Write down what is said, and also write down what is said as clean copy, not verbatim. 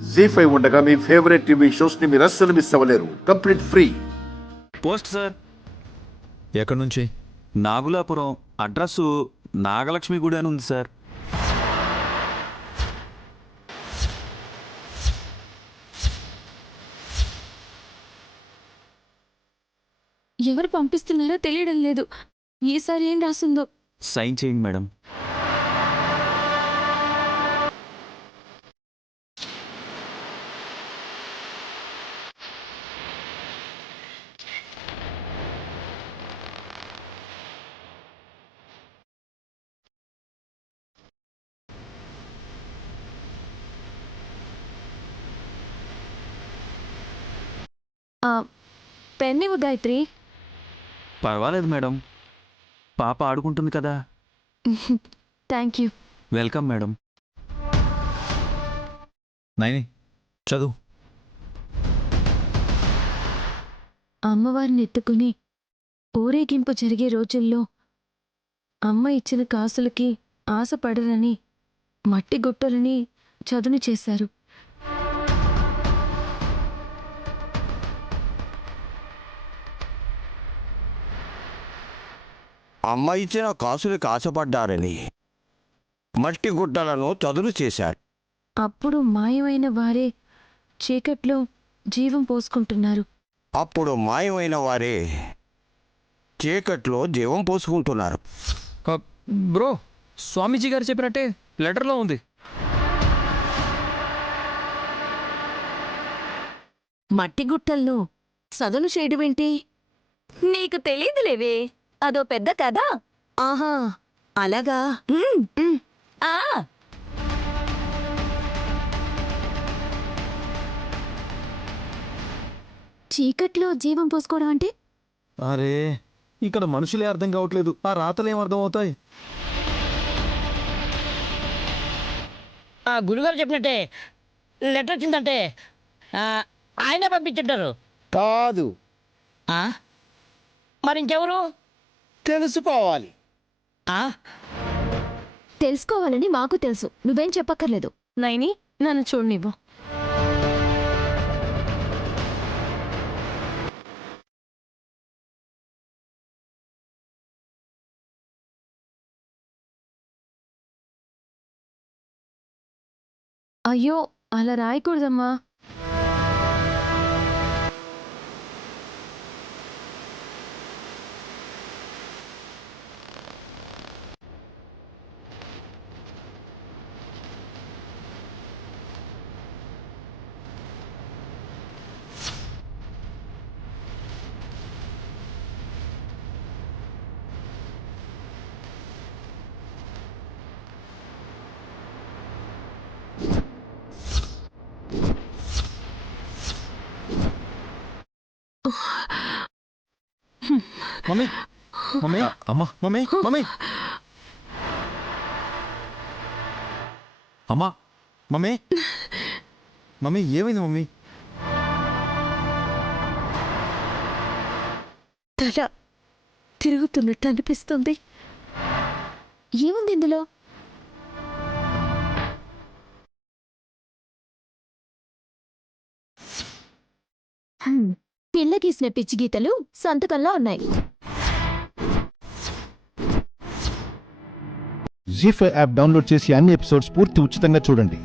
జీ5 ఉండగా మీ favourite TV shows ని మీరు అస్సలు మిస్ అవ్వలేరు. Complete free. Post sir. ఎక్కడి నుంచి? నాగులాపురం. అడ్రస్సు నాగలక్ష్మి గుడి అని ఉంది సార్. ఎవరు పంపిస్తున్నారో తెలియడం లేదు. ఈసారి ఏం రాసిందో. సైన్ చేయండి మేడం. పెన్ ఇవ్వు గాయత్రి. పర్వాలేదు మేడం, పాప ఆడుకుంటుంది కదా. Thank you. Welcome madam. Naini చదువు. అమ్మవారిని ఎత్తుకుని ఊరేగింపు జరిగే రోజుల్లో అమ్మ ఇచ్చిన కాసులకి ఆశపడరని మట్టి గుట్టలని చదును చేశారు. అమ్మ ఇచ్చిన కాసులకు ఆశపడ్డారని మట్టి గుడ్డలను చదును చేశాడు. అప్పుడు మాయమైన వారే చీకట్లో జీవం పోసుకుంటున్నారు. అప్పుడు మాయమైన వారే చీకట్లో జీవం పోసుకుంటున్నారు. బ్రో, స్వామీజీ గారు చెప్పినట్టే లెటర్లో ఉంది. మట్టి గుట్టలను సదును చేయడమేంటి? నీకు తెలీదులేవే, అదో పెద్ద కథ. ఆహా, అలాగా. ఆ చీకట్లో జీవం పోసుకోవడం అంటే? అరే, ఇక్కడ మనుషులే అర్థం కావట్లేదు, ఆ రాతలేం అర్థం అవుతాయి? ఆ గురుగారు చెప్పినట్టే లెటర్ వచ్చిందంటే ఆయన పంపించుంటారు. కాదు, మరి ఇంకెవరు? తెలుసుకోవాలి. తెలుసుకోవాలని మాకు తెలుసు, నువ్వేం చెప్పక్కర్లేదు. నైని, నన్ను చూడనివ్వు. అయ్యో, అలా రాయకూడదమ్మా. మమ్మీ, మమ్మీ, అమ్మా, మమ్మీ, మమ్మీ, అమ్మా, మమ్మీ, మమ్మీ, ఏమైంది మమ్మీ? తల తిరుగుతున్నట్టు అనిపిస్తుంది. ఏముంది ఇందులో? పిల్ల గీసిన పిచ్చి గీతలు సంతకంలో ఉన్నాయి. జీ5 యాప్ డౌన్లోడ్ చేసి అన్ని ఎపిసోడ్స్ పూర్తి ఉచితంగా చూడండి.